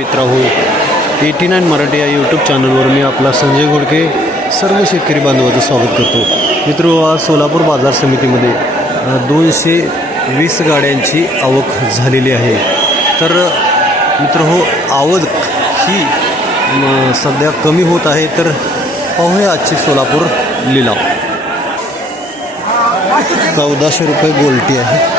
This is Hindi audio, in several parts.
मित्र हो एटी नाईन मराठी या यूट्यूब चॅनलवर मी आपला संजय घोडके सर्व शेतकरी बांधवाचं स्वागत करतो मित्र हो, आज सोलापूर बाजार समितीमध्ये दोनशे वीस गाड्यांची आवक झालेली आहे तर मित्र हो आवक ही सध्या कमी होत आहे तर पाहूया आजची सोलापूर लिलाव चौदाशे रुपये गोलटी आहे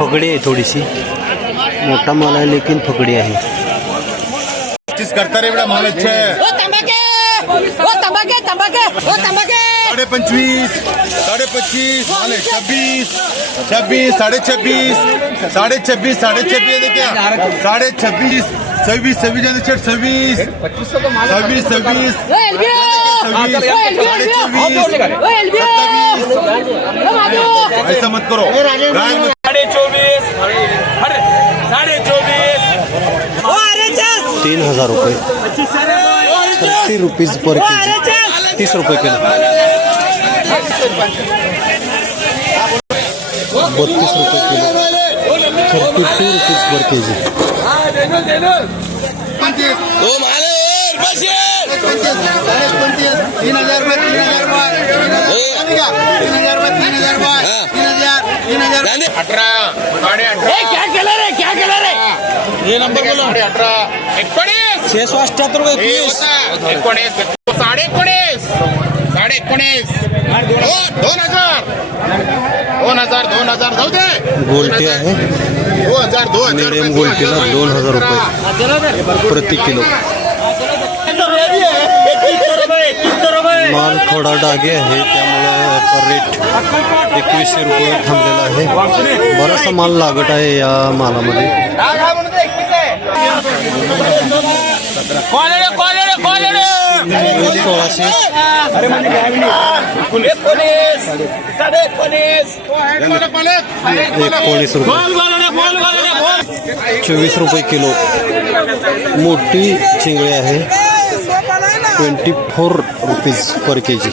फकडी थोड़ी सी मोटा माल है लेकिन फकडी करता रे बड़ा माल अच्छा है वो तंबाके वो तंबाके तंबाके वो तंबाके साढ़े पंचवीस साढ़े पच्चीस छब्बीस छब्बीस साढ़े छब्बीस साढ़े छब्बीस साढ़े छब्बीस साढ़े छब्बीस छब्बीस छब्बीस छब्बीस छब्बीस छब्बीस ऐसा मत करो तीन हजार रुपये thirty rupees per K G तीस रुपये किलो बत्तीस रुपये किलो thirty two rupees per K G तीन हजार तीन हजार तीन हजार तीन हजार अठारह साढ़े अठारह ये नंबर दोन हजार दोन हजार दोन हजार जाऊ दे दोन हजार हजार रुपये प्रति किलो माल थोडा डागे है पर रेट एकवीसशे रुपये थांबलेला आहे बराचसा माल लागत है या माला मधे चौवीस रुपये किलो मोटी चिंगड़ी है twenty four rupees per K G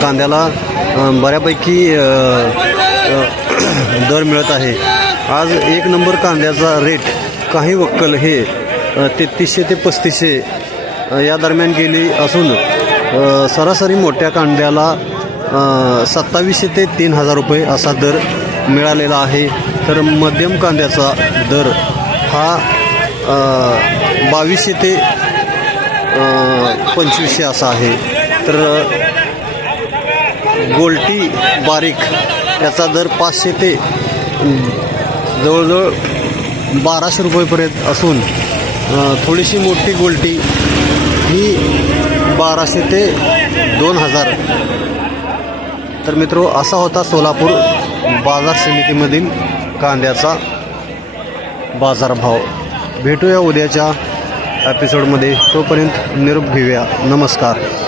कांद्याला बऱ्यापैकी दर मिळत आहे आज एक नंबर कांद्याचा रेट काही वक्कल हे तेहतीसशे ते पस्तीसशे या दरम्यान गेली असून सरासरी मोठ्या कांद्याला सत्तावीसशे ते तीन हजार रुपये असा दर मिळालेला आहे तर मध्यम कांद्याचा दर हा बावीसशे ते पंचवीसशे असा आहे तर गोल्टी बारीक याचा दर पाचशे ते जवळजवळ बाराशे रुपयेपर्यंत असून थोडीशी मोठी गोल्टी ही बाराशे ते दोन हजार तर मित्रो असा होता सोलापूर बाजार समितीमधील कांद्याचा बाजारभाव भेटूया उद्याच्या एपिसोडमध्ये तोपर्यंत निरोप घेऊया नमस्कार